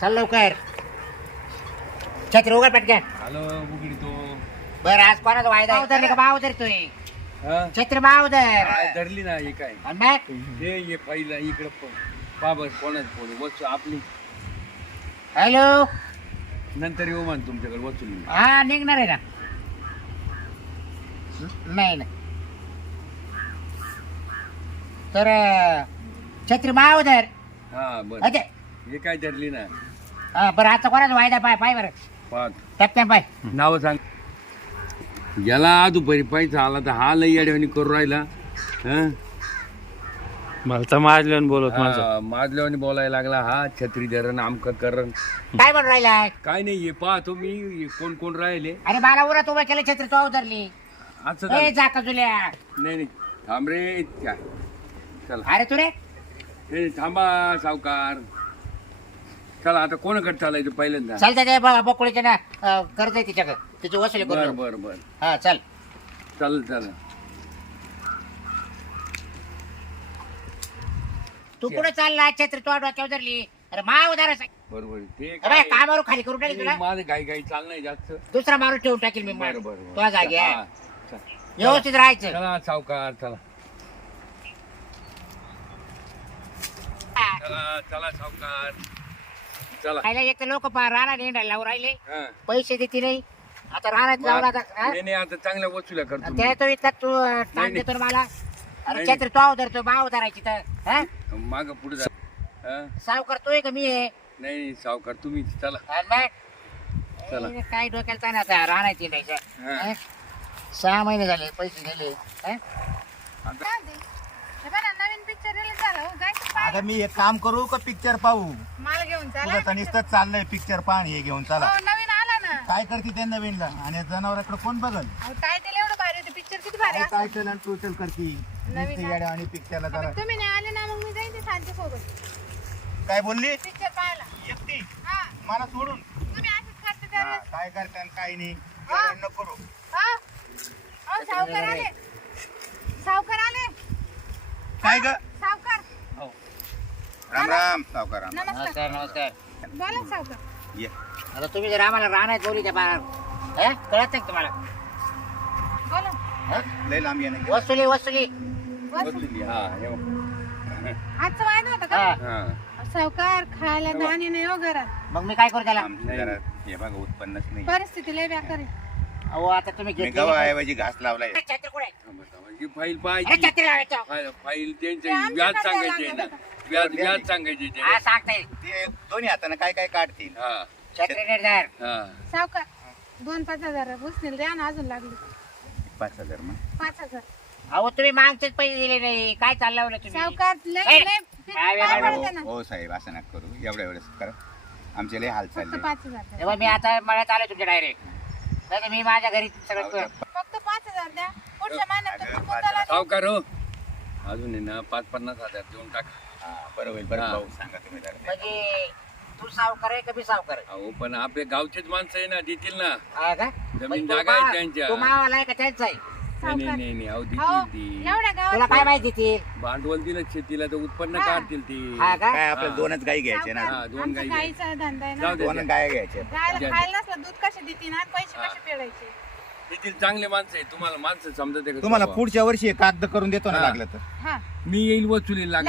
चल लवकर. छत्री उघड पटकन. आलो तो बरं आज कोणाचा वायदा? उतरले का? भाव उतरतोय हा? छत्री भाव उतर काय धरली ना हे काय? आणि मग? हे ये पहिला इकडं प- बाबा कोणाच फोन वस्तू आपली. हॅलो? नंतर येऊ मान तुमच्याकडे वचून हा निघणार आहे ना. नाही ना तर अं, छत्री भाव उतर हा बर. हे काय धरली ना? हा, बरं आता कोणाचा वायदा पाय पाय बरं. पाच टपक्यान पाय. नाव सांग. याला दुपारी पैसा आला तर हा लई अडवणी करू राहिला. हं? मला तर माजल्यावर बोलत माझं. हा, माजल्यावानी बोलायला लागला. हा छत्री धरण आमक करण. काय म्हणून राहिलाय? काय नाही हे पाहतो मी हे कोण कोण राहिले? अरे मला उरा उभं केलं छत्री तो उतरली असं ए झालं. जाका जुल्या नाही नाही थांब रे काय चला. अरे तू रे. नाही नाही, थांबा सावकार. चला आता कोणाकडे चालायचं पहिल्यांदा? चल ते ब- बकुळीच्या ना अं, कर्ज आहे तिच्याकडे. तिची वसुली बर करू बर बर. हा चल. चल चल तू कुठे चालला? छत्री तो डोक्यावर धरली. अरे मा उदार बरोबर ते अरे कामावर खाली करून टाकेल तुला? माझं काही काही चाल नाही जास्त. दुसरा माणूस ठेवून टाकेल मी बरं बरं तो जागी आहे. हा, चल. व्यवस्थित राहायचं. चला सावकार चला. चला चला सावकार. चला एक तर लोक राणा हिंडायला लावून राहिले हा. पैसे देते नाही आता राहणार जाऊन आता हा? नाही नाही, आता चांगल्या वसुल्या करतो ते मी. तो इतका तू अं, टाइम नाही. देतो ना मला अरे नाही. छत्री तो उधरतो मा उधारायची तर हा? माग पुढे जा हा? सावकार तोय का मी आहे नाही नाही, सावकार तुम्ही चला मग? चला. ए, काय डोक्याला ताण आता राहण्याची हिंडायचं हा. हा? सहा महिने झाले पैसे दिले हा? नवीन पिक्चर रिलीज झाला हो आता मी एक काम करू का पिक्चर पाहू? मला घेऊन चला नुसतं चाललंय पिक्चर पाहणी हे घेऊन चला. हो नवीन आला ना. काय करते त्या नवीनला? आणि जनावराकडे कोण बघल? अहो टायटल एवढं भारी होतं पिक्चर किती भारी काय असतं. काय चल आणि टोटल करती? नवीन नुसती येड्या आणि पिक्चरला जरा आता तुम्ही नाही आले ना मग मी जाईन ते शांती सोबत. काय बोलली? पिक्चर पाहायला. एकटी? हा. मला सोडून. तुम्ही असंच करते हा, दरवेळेस काय करता आणि काय नाही. येड्या नको करू. हा. अहो सावकार आले. सावकार आले. काय ग? सावकार. राम राम. सावकार राम नमस्कार. नमस्कार नमस्कार. बोला सावकार. ये. आता तुम्ही जर आम्हाला राहणार बोली त्या बाहेर हा? कळत नाही का तुम्हाला? बोला. हा? लय लांब ये नाही वसुली वसुली. हा हे. आजचं वायदा होता हा. का? हा. सावकार खायला दाणी नाही हो घरात. मग मी काय करू त्याला? आमचं जरा हे बघा उत्पन्नच नाही. परिस्थिती लय बेकार आहे. अहो आता तुम्ही मी घास लावलाय. छत्री कुठे आहे? थांबा, थांबा. ही फाईल अरे पाहायची छत्री लावायचं. फाईल- फाईल त्यांचे ते आमच्या व्याज सांगायचे ना. व्याज व्याज सांगायचे ते. हा सांगताय ते दोन्ही हाताने काय काय काढतील? हा. छत्री. हा. सावकार दोन पाच हजार द्या ना अजून लागले. पाच हजार मग. पाच हजार. अहो तुम्ही मागचेच पैसे दिले नाही. काय चाललं तुम्ही? सावकार लय ए, लय काय पाय वेगळं पडते ना? हो साहेब असं नका करू. एवढ्या एवढंच करा. आमचे लय हाल फक्त चालले. पाच हजार. द्या. तेव्हा मी आता मळ्यात आलो तुमच्या डायरेक्ट नाही तर मी माझ्या घरी सगळं कर- फक्त पाच हजार द्या. पुढच्या महिन्यात सावकार हो. अजून आहे ना पाच पन्नास हजार देऊन टाका. हा, बरं होईल बरं हा. भाऊ सांगा तुम्ही जरा. म्हणजे तू सावकार आहे का मी सावकार आहे? अहो पण आपले गावचेच माणसं आहे ना देतील ना. हा का? जमीन म्हणजे तू जागा आहे मा- त्यांच्या. तू मावाला आहे का त्यांचा आहे? नाही नाही नाही नाही अहो हो देतील ती. एवढ्या तुला गावात काय माहिती ती? भांडवल दिलं शेतीला तर उत्पन्न हा. काढतील ती. हा का? काय आपल्याला हा. दोनच गाई घ्यायचे ना? हा, दोन गाई गाईचा धंदा आहे ना. जाऊ दे. दोन गाय घ्यायचे. गायला द्या. खायला नसलं दूध कसे देतील आणि पैसे हा. कसे फेडायचे? चांगले माणसं आहे तुम्हाला माणसं समजते का तुम्हाला स्वभाव? पुढच्या वर्षी कागद करून देतो ना हा. लागलं तर. हा. मी येईल वसुली लाग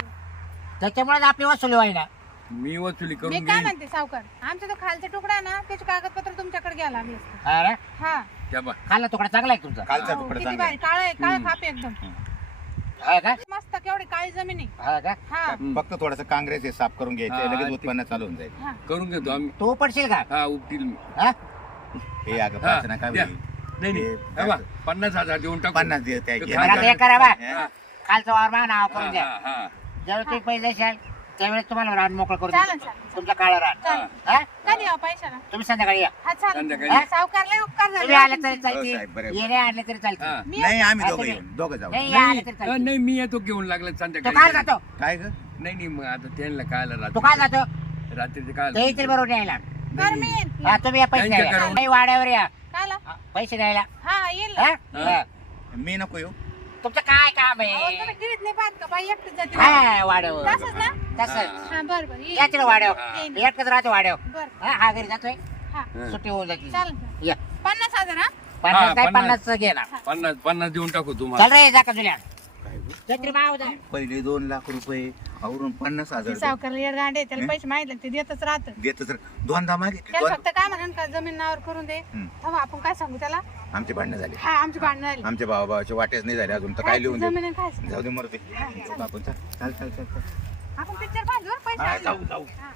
त्याच्यामुळे आपली वसुली व्हायना मी वसुली मी करून काय म्हणते सावकार? आमचा तो खालचा तुकडा ना त्याचे कागदपत्र तुमच्याकडे घ्यायला लागले असते. हा रे? हा. त्या बा खाल्ला तुकडा चांगला आहे तुमचा? कालचा हो, तुकडा किती चांगला भारी काळ आहे काळ खाप आहे एकदम. हा का? मस्त केवढी काळी जमीन आहे. हा का? हा. फक्त थोडस काँग्रेस हे साफ करून घ्यायचं हा, लगेच ते- उत्पन्न चालू होऊन जाईल. हा. करून घेतो आम्ही. तू पडशील का? हा उपटील मी. हा? हे अगं हा, पाच नका द्या. होईल. नाही नाही. ते हे बा, पन्नास हजार देऊन टाकू. पन्नास दे त्या ते घे. खाली मला ते करा बा. हा. खालचं वावर नाव करून द्या. हा, हा. ज्यावेळेस तुम्ही पैसे द्याल त्यावेळेस तुम्हाला रान मोकळं करून चालेल, देतो. चालेल. तुमचं काळं रान चालेल. हा? कधी यावं पैशाला तुम्ही संध्याकाळी या हा चालेल संध्याकाळी. हा, सावकार लय उपकार तुम्ही आले तरी हो, चालते. येणे आणले तरी चालते हा. मी नाही आम्ही दोघं तुम्ही- येऊन दोघं जाऊ नाही आले तरी नाही चालते नाही, मी येतो घेऊन लागलं तो संध्याकाळी काय जातो काय ग नाही नाही मग आता त्यांना कायला तू काय रात्री जातो रात्रीचे काय ते येतील बरोबर यायला बरं मी येईन. हा तुम्ही या पैसे द्यायला नाही वाड्यावर या काला पैसे द्यायला हा येईल ना. हा? हा. हा. मी नको येऊ तुमचं काय काम आहे? तुम्ही गिरीत नाही पाहत का? बाई एकटीच जाते. हा वाढव. तसंच ना? तसं हा बरं बरं. ये. याच वाढव. एकच राहतो वाढव. बरं. हा हा घरी जातोय? हा. सुट्टी होऊन जाते. चालेल ना. या. पन्नास हजार हा? पन्नास काय पन्नास. पन्नास घे ना. पन्नास पन्नास देऊन टाकू तुम्हाला. चल रे जा का तुला चक्री भाव जा. पहिले दोन लाख रुपये आवरून पन्नास हजार रुपये. सावकारला येड गांडे त्याला पैसे माहिती ते देतच राहत. देतच रे. दोनदा त्याला दोन फक्त काय म्हणून का जमीन नावावर करून दे. तेव्हा आपण काय सांगू त्याला? आमचे भांडणं झाले. हा आमची भांडणं झाली. आमच्या भावा भावाचे वाटेच नाही झाले अजून. तर काय लिहून देऊ? काय? जाऊ दे मरते आपण चल. चाल चाल चाल चाल. आपण पिक्चर पाहिजे बरं, पैसे हा. जाऊ जाऊ. हा.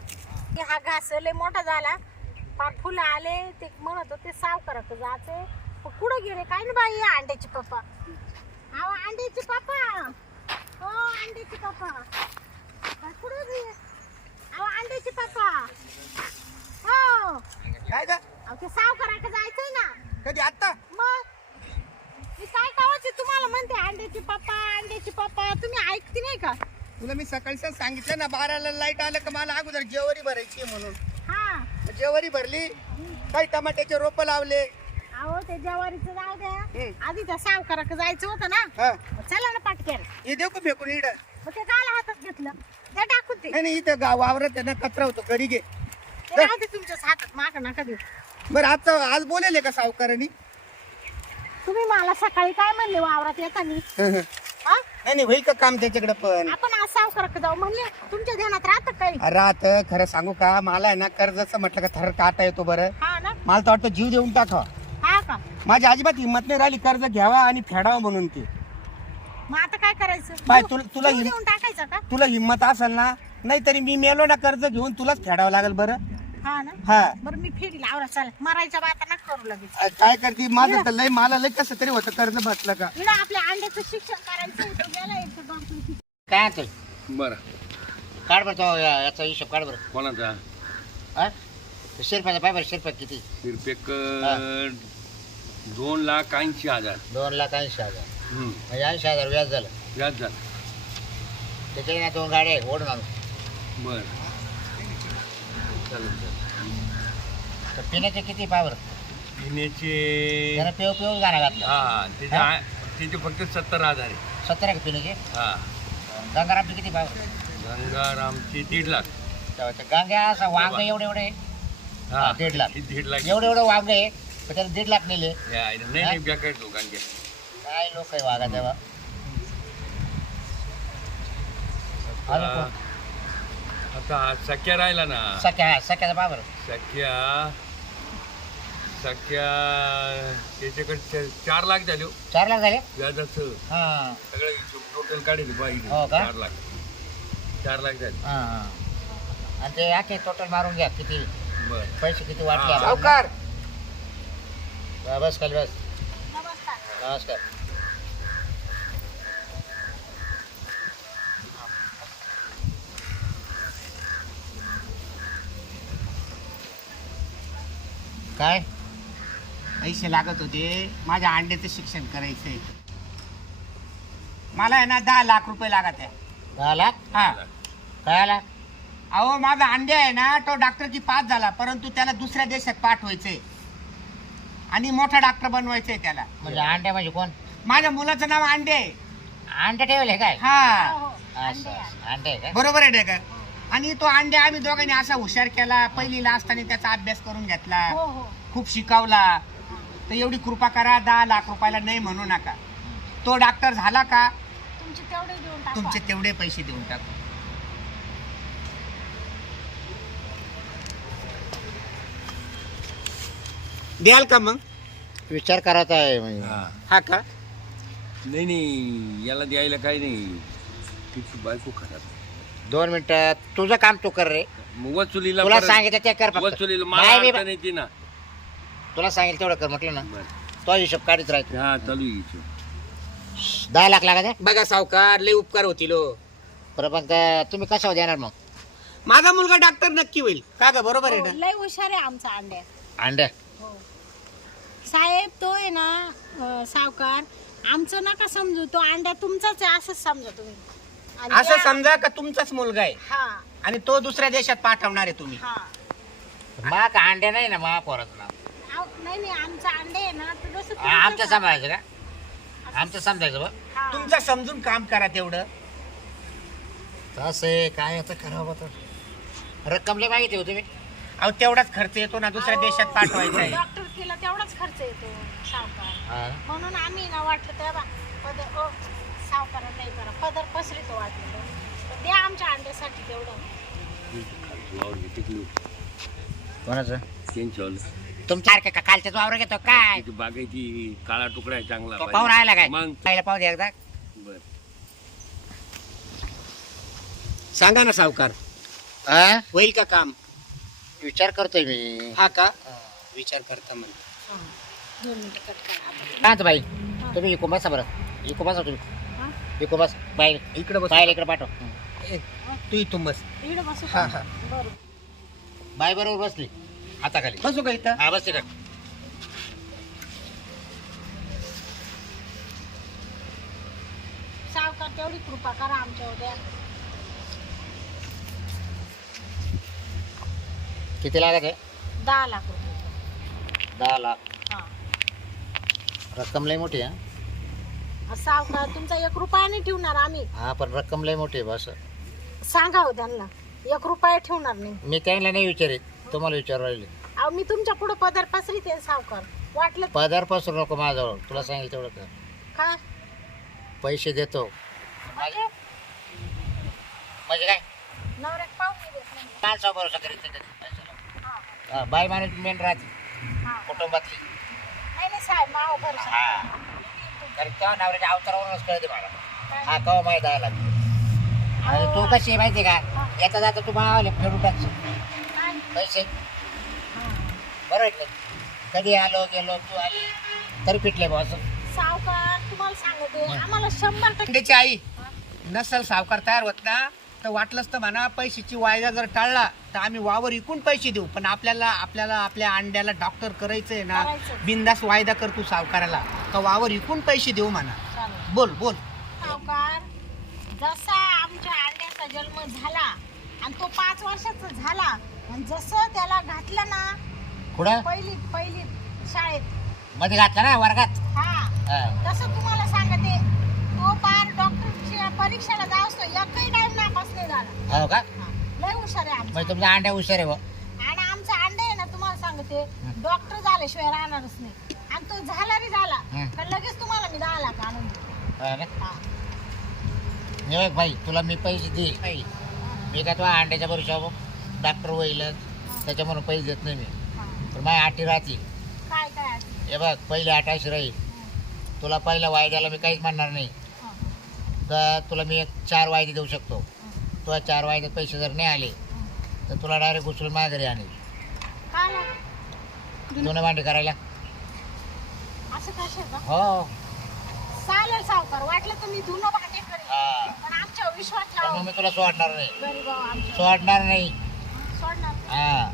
ते हा घास लय मोठा झाला. पार फुलं आले ते म्हणत होते साव करत जायचे पण कुठं गेले? काय ना बाई या अंड्याचे पप्पा. अहो अंड्याचे पप्पा. हो अंड्याचे पप्पा. काय कुठं गेले अहो अंड्याचे पप्पा. हो. काय का अहो ते साव करायचं जायचंय ना. कधी आता मग? मी काय कावाचे तुम्हाला म्हणते अंड्याचे पप्पा अंड्याचे पप्पा तुम्ही ऐकते नाही का? तुला मी सकाळीच सांगितलं ना बाराला लाइट आलं का मला अगोदर जेवारी भरायची आहे म्हणून. हा. मग जेवारी भरली? काही टमाट्याचे रोप लावले? अहो ते जवारीचं जाऊ द्या. आधी त्या सावकाराकडे जायचं होतं ना. हा. मग चला ना पाटकेर हे देऊ का फेकून इड? मग ते काला हातात घेतलं. ते टाकून ते नाही इथं गाव वावरात त्यांना कचरा होतो घरी घे. ते राहू दे तुमच्याच हातात माग नका देऊ. बरं आता आज बोलेले का सावकारांनी? तुम्ही मला सकाळी काय म्हणले वावरात येतानी? नाही हा? नाही होईल का काम त्याच्याकडे पण? आपण आज सावकाराकडे जाऊ म्हणले. तुमच्या ध्यानात राहतं काही? अरे आता खरं सांगू का? मला आहे ना कर्जाचं म्हटलं का थर काटा येतो बरं. हा ना. मला तर वाटतं जीव देऊन टाकावा. हा का? माझी अजिबात हिंमत नाही राहिली कर्ज घ्यावा आणि फेडावा म्हणून ते. मग आता काय करायचं? बाय, तुला- तुला जीव हिम- देऊन टाकायचं का? तुला हिंमत असेल ना नाहीतरी मी मेलो ना कर्ज घेऊन तुलाच फेडावं लागेल बरं. हा ना? हा. बरं मी फेडी चला. बाता करू लगेच. अ, काय करते? माझं तर लय मला लय कसं तरी होतं कर्ज बसलं का? इकडं आपल्या अंड्याचं शिक्षण करायचं होतं गेलं एक तर डॉक्टर काय आणतोय बरं. काढ बरं तो या- याचा हिशोब काढ बरं. कोणाचा? हा? ते शिरप्याचा पाय बरं शिरप्या किती निरपेक दोन लाख ऐंशी हजार. दोन लाख ऐंशी हजार. हम्म. म्हणजे ऐंशी हजार व्याज झालं. व्याज झालं. त्याच्या ना दोन गाड्या आहे, ओढून आणून. बरं. तर पिण्याचे किती पाय बरं पिण्याचे त्यानं पिऊ पिऊ गाणं घातलं हा त्याचे आ- त्याचे फक्त सत्तर हजार आहे. सत्तर आहे का पिण्याचे? हा. गंगारामचे किती पाय बरं गंगारामचे दीड लाख. तेव्हा ते गांग्या असं वांग एवढे एवढे? हा दीड लाख. दीड लाख. एवढे एवढे वांग आहे पण त्याला दीड लाख नेले. नाही नाही बेकार दोघांचे काय लोक आहे वागा तेव्हा? अजून आता कोण? आता हा सख्या राहिला ना. सख्या हा सख्याचा बरं. सख्या सख्या त्याच्याकडे च- चार लाख झाले हो. चार लाख झाले? व्याजाचं. हा. सगळं टोटल काढेल पाहिजे. हो का? चार लाख. चार लाख झाले. हा हा. आणि ते आखे टोटल मारून घ्या. किती बर. पैसे किती वाटले हा. आपण? सावकार! हा, बस खाली बस. नमस्कार. काय? पैसे लागत होते. माझ्या अंड्याचं शिक्षण करायचंय. मला आहे ना दहा लाख रुपये लागत आहे. दहा लाख? हा. काय आला? अहो माझा अंडे आहे ना तो डॉक्टरची पास झाला परंतु त्याला दुसऱ्या देशात पाठवायचंय. आणि मोठा डॉक्टर बनवायचंय त्याला. म्हणजे अंड्या म्हणजे कोण? माझ्या मुलाचं नाव अंडे आहे. अंडे ठेवले काय? हा. हो असं असं. अंडे आहे का? बरोबर आहे का आणि तो अंडे आम्ही दोघांनी असा हुशार केला. पहिलीला असताना त्याचा अभ्यास करून घेतला. हो हो. खूप शिकवला. तर एवढी कृपा करा दहा लाख रुपयाला नाही म्हणू नका. तो डॉक्टर झाला का? तुमचे तेवढे देऊन टाका तुमचे तेवढे पैसे देऊन टाकू. द्याल का मग? विचार करायचा आहे म्हणजे. हा. हा का? नाही नाही. याला द्यायला काही नाही. तिची बायको खराब दोन मिनिटं. तुझं काम तू कर रे. मग तुला परत- सांगितलं ते कर फक्त. मला नाही, मी- अडचण येते ना. तुला सांगेल तेवढं कर म्हटलं ना. बरं. तो हिशोब काढीत हा चालू आहे. दहा लाख लागत बघा सावकार लय उपकार होतील हो. बरं तुम्ही कशावर देणार मग? माझा मुलगा डॉक्टर नक्की होईल. का ग बरोबर आहे हो, ना? लय हुशार आहे आमचा अंड्या. अंड्या? हो. साहेब तो आहे ना अं, सावकार आमचं नका समजू तो अंड्या तुमचाच आहे असंच समजा तुम्ही. आणि असं त्या- समजा का तुमचाच मुलगा आहे. हा. आणि तो दुसऱ्या देशात पाठवणार आहे तुम्ही. हा. मा का अंड्या नाही ना मा पोराचं नाव. अहो, नाही नाही आमचा अंडे आहे ना तो जसं आ- आमचं सांभाळायचं का. आमचं समजायचं बा हा. तुमचं समजून काम करा तेवढं. असं आहे काय आता करावं आता? रक्कम लय मागितली होती तुम्ही. अहो तेवढाच खर्च येतो ना दुसऱ्या अहो, देशात पाठवायचा आहे. डॉक्टर तिला तेवढाच खर्च येतो सावकार. हा. म्हणून आम्ही ना वाटलं पदर ओ सावकारा नाही करा. पदर पसरीतो वाटलं तर द्या आमच्या अंड्यासाठी तेवढं. कोणाचं? का कालच्याच वावर घेतो? काय? बागायती काळा तुकडा आहे चांगला तो. पाहून राहिला काय? मग? पाहिला पाहू दे एकदा. बर. सांगा ना सावकार. हा? होईल का काम? विचार करतोय मी. हा का? विचार करता मग दोन मिनिटं कट करा. आता. काय म्हणतो बाई तुम्ही इको बसा बरं. इको बसा तुम्ही? इको बस बाई इकडे बस. बाहेर इकडे पाठव. ए, तू इथून बस. इकडं बसू हा, का? हा. बरं. बाई बरोबर बसली. हाताखाली. बसू का इथं? हा बस तिकडे सावकार तेवढी कृपा करा आमच्या उद्या. किती लागत आहे? दहा लाख रुपये. दहा लाख. हा. रक्कम लय मोठी आहे हा? सावकार तुमचा एक रुपया नाही ठेवणार आम्ही. हा पण रक्कम लय मोठी आहे बस सांगा हो त्यांना. एक रुपया ठेवणार नाही. मी त्यांना नाही विचारित तुम्हाला विचार राहिले. अहो मी तुमच्यापुढे पदर पसरीत आहे सावकार. वाटलं पदारपासून नको माझ्याजवळ तुला सांगितलं तेवढं कर का? पैसे देतो. म्हणजे? म्हणजे काय? नवऱ्यात पाहून नाही. देत भरोसा करीत नाही त्याच्या पैशाला. हा, हा, बाई माणूस मेन राहते हा. कुटुंबातली. नाही नाही साहेब माव भरोसा हा. कारण तेव्हा नवऱ्याच्या अवतारावरूनच कळते मला? हा कवा माहीत लागली आणि तू कशी आहे माहिती आहे का? येता जाता तू मावाले फेडून टाकशील? पैसे. बरोबर आहे की? कधी आलो गेलो तू आली तरी पिटले बॉस सावकार तुम्हाला सांगते आम्हाला शंभर टक्के अंड्याची आई. नसल सावकार तयार होत ना तर वाटलंच तर म्हणा पैशाची वायदा जर टाळला तर आम्ही वावर इकून पैसे देऊ. पण आपल्याला आपल्याला आपल्या अंड्याला डॉक्टर करायचंय ना करायचं. बिंदास वायदा करतो सावकाराला. तर वावर इकून पैसे देऊ म्हणा. चालेल. बोल बोल. सावकार जसा आमच्या अंड्याचा जन्म झाला आणि तो पाच वर्षाचा झाला आणि जसं त्याला घातलं ना कुठं? पहिली पहिली शाळेत. मध्ये घातला ना वर्गात? हा. हा. तसं तुम्हाला सांगते तो पार डॉक्टरच्या परीक्षेला जाऊस तो एकही टाइम नापास नाही झाला. हो का? हा. लय हुशार आहे आमचा. म्हणजे तुमचा अंड्या हुशार आहे बुवा. आणि आमचा अंडा आहे ना तुम्हाला सांगते डॉक्टर झाल्याशिवाय राहणारच नाही. तो झाला रे झाला. हं. तर लगेच तुम्हाला मी दहा लाख आणून देईन. हो ना? हा. हे बघ भाई तुला मी पैसे देईल काही मी काय तुला अंड्याच्या भरोशावर डॉक्टर होईलच त्याच्या म्हणून पैसे देत नाही मी. हा. पण माझी आठी राहतील काय काय आहे? हे बघ पहिले आठ अशी राहील तुला पहिल्या वायद्याला मी काहीच म्हणणार नाही. हा. तर तुला मी एक चार वायदे देऊ शकतो. तुला चार वायद्यात पैसे जर नाही आले तर तुला डायरेक्ट उचलून माझ्या घरी आणेल काय भांडी करायला. असं कशा का हो. चालेल सावकार वाटलं तर मी धुणं भांडे करेन. हा. पण आमच्यावर विश्वास पण मग ठेवा मी तुला सोडणार नाही. गरीब आहो आमच्या सोडणार नाही. सोडणार. हा.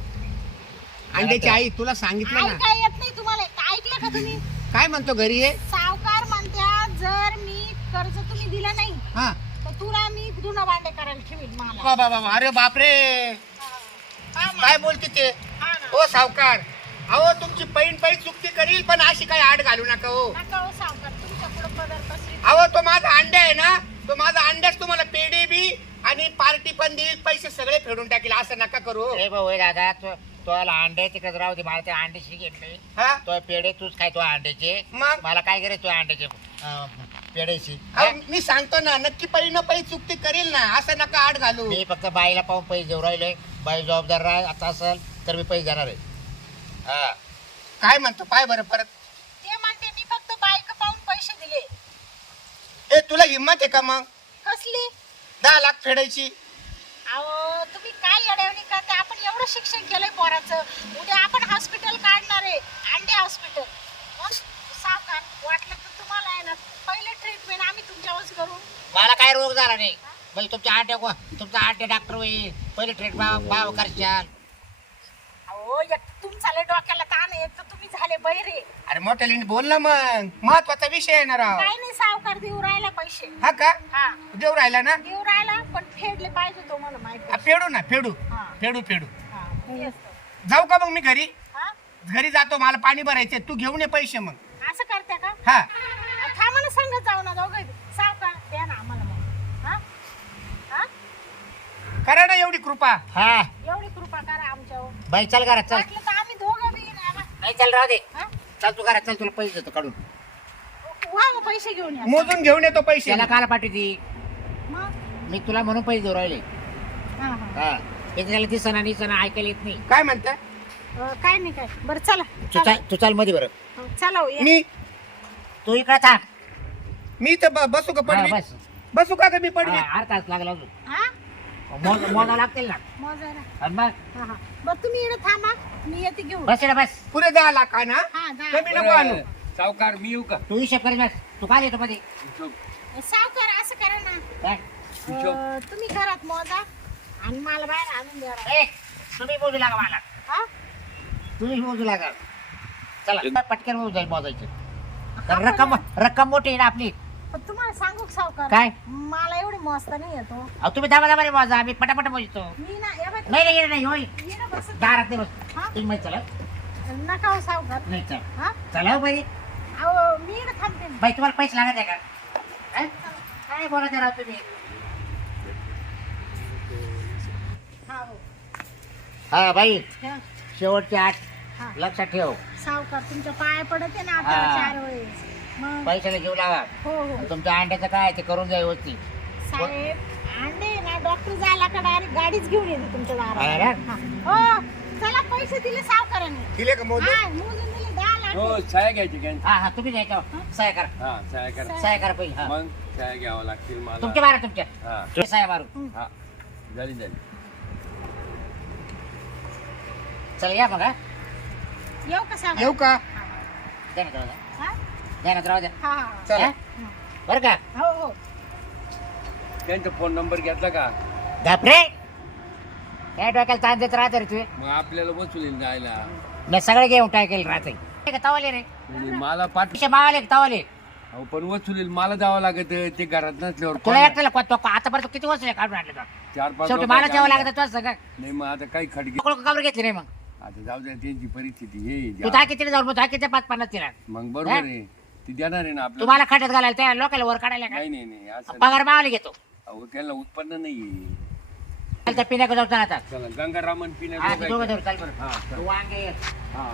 अंड्याची आई तुला सांगितलं ना. ऐका येत नाही तुम्हाला? ऐकलं का तुम्ही? काय म्हणतो घरी ये? सावकार म्हणत्या जर मी कर्ज तुम्ही दिलं नाही हा. तर तुला मी धुणं भांडे करायला ठेवील मला. बाबा बाबा अरे बापरे. हा, काय बोलते ते? हा ना. हो सावकार. अहो तुमची पैन पै चुकती करील पण अशी काही आड घालू नका हो. नका हो सावकार तुमच्यापुढे पदर पसरी अहो तो माझा अंडा आहे ना तो माझा अंड्याच तुम्हाला पेढे बी आणि पार्टी पण देईल पैसे सगळे फेडून टाकील असं नका करू. हो. ए भाऊ ए दादा तो तुला अंडे तिकडे राहू दे मला ते अंड्याची घेत नाही हा? तो पेढे तूच खाय तो अंड्याचे. मग? मला काय करायचं तो अंड्याचे? अं, पेढ्याची. अहो, मी सांगतो ना नक्की पै न पै चुकती करील ना असं नका आड घालू. मी फक्त बाईला पाहून पैसे देऊ राहिलोय बाई जबाबदार राह आता असेल तर मी पैसे देणार आहे. हा. काय म्हणतो? पाय बरं परत. ते म्हणते मी फक्त बायक पाहून पैसे दिले. ए तुला हिंमत आहे का मग? कसली? दहा लाख फेडायची. अहो तुम्ही काय येड्यावणी करते आपण एवढं शिक्षण केलंय पोराचं. उद्या आपण हॉस्पिटल काढणार आहे. अंडे हॉस्पिटल मग सावकार वाटलं तर तुम्हाला आहे ना पहिले ट्रीटमेंट आम्ही तुमच्यावरच करू. मला काय रोग झाला नाही? म्हणजे तुमच्या आट्या तुमचा आट्या डॉक्टर होईल. पहिले ट्रीट भाव भाव करशाल. अहो एक तुमचा डोक्याला ताण आहे तर तुम्ही झाले बैरे अरे मोठ्या लिंड बोल ना मग. महत्त्वाचा विषय आहे ना राव. काही नाही सावकार देऊ राहिला पैसे. हा का? हा. देऊ राहिला ना? देऊ राहिला पण फेडले पाहिजे तो मला माहिती फेडू ना फेडू. फेडू फेडू. जाऊ का मग मी घरी? हा? घरी जातो मला पाणी भरायचे तू घेऊन ये पैसे मग. असं करते का? हा. थांबा ना सांगत जाऊ ना दोघे. सावकार द्या ना आम्हाला मग. हा? करा ना एवढी कृपा. हा. एवढी बाई चल घरात चल. वाटलं तर आम्ही दोघं बी ना बा. नाही चल राहू दे. हा? चल तू घरात चल तुला पैसे देतो काढून. वा मग पैसे घेऊन या. मोजून घेऊन येतो पैसे. त्याला काला पाठवती मग? मी तुला म्हणून पैसे देऊ राहिले. हा हा. हा. ते त्याला दिसना निसना ऐकायला येत नाही. काय म्हणता? अं, काय नाही काय. बरं चला. तू चला. चाल तू चाल मध्ये बरं. हो, चला हो, या. मी? तू इकडे थांब. मी तर ब- बसू का हा, पडवी? बस. बसू का ग मी पडवी? हा, अर्धा तास लागला अजून. हा? मोज मोजा लागतील ना? मोजायला आणि मग? हा हा. बरं तुम्ही इकडे थांबा मी येते घेऊन. बस इकडे बस. पुरे दहा लाख ना. हा जा. कमी नको आणू. बरं, सावकार मी येऊ का? तू हिशोब कर बस. तू काय येतो मध्ये हिशोब. सावकार असं करा ना. काय? हिशोब. अं, तुम्ही घरात मोजा आणि मला बाहेर आणून द्या. ए, तुम्ही मोजू लागा मला. हा? तुम्ही मोजू लागा. चला पटकन मोजू जाईल मोजायचं. तर रक्कम रक्कम मोठी आहे ना आपली. पण तुम्हाला सांगू का सावकार? काय? मला एवढी मस्त नाही येतो अहो तुम्ही दाबा दाबा रे मोजा आम्ही पटापट मोजतो मी ना या बाई- नाही नाही नाही होय. इकडे बसत दारात नाही बस हा? तुम्ही माहिती चला. नका हो सावकार. नाही चल. हा? चला हो बाई. अहो मी इकडे थांबते. ना. बाई तुम्हाला पैसे लागत आहे का? हा? काय बोलत आहे राव तुम्ही? हा हो. हा बाई. ठेवा. शेवटची आठ हा. लक्षात ठेव. सावकार तुमच्या पाया पडते ना हा. चार वेळेस. मग? पैशाला घेऊ लागा. हो हो. तुमच्या अंड्याचं काय ते करून जाईल व्यवस्थित. साहेब अंडे ना डॉक्टर जायला का डायरेक्ट गाडीच घेऊन येते तुमच्या दारात. हा. हो. चला पैसे दिले सावकारांनी. दिले का मोजून हा मोजून दिले दहा लाख हो छाया घ्यायची का? हा हा तुम्ही जायचं सहाय करा. हा छाया करा. सहाय. करा पैसे हा. मग छाया घ्यावं लागतील मला. तुमच्या मारा तुमच्या. हा. सहाय मारू. हा. झाली झाली. चला या मग हा. येऊ का सावकार येऊ का? हा? ध्यानात राहू द्या. हा. हा. चला? बरं का? हो हो. त्यांचा फोन नंबर घेतला का? घाबरे काय डोक्याला ताण देत राहते रे तुम्ही? मग आपल्याला बसवलेलं जायला. मी सगळे घेऊन टाकेल राहते ते का तवाले रे? मला पाठ पैसे मावाले का तवाले? अहो, पण वसुलील मला द्यावं लागत ते घरात नसल्यावर तुला कोणाला? एकट्याला कोण- तो आतापर्यंत किती वस्तू काढून आणले का चार पाच शेवटी मला द्यावं आणले. लागत तुला सगळं नाही मग आता काही खडगे काबर घेतली नाही मग? आता जाऊ द्या त्यांची परिस्थिती हे तू दहा किती जाऊन दहा किती पाच पन्नास तिला मग बरोबर आहे. ती देणार आहे ना आपल्याला? तुम्हाला खड्यात घालायला त्या लोकांना वर काढायला का? नाही नाही नाही असं नाही. पगार मावाले घेतो. अहो त्यांना उत्पन्न नाहीये. त्या पिण्याकडे जाऊ आता. चला गंगारामन हा पिण्या ते दोघं धरू, चाल बरं. हा तू वांगे हा.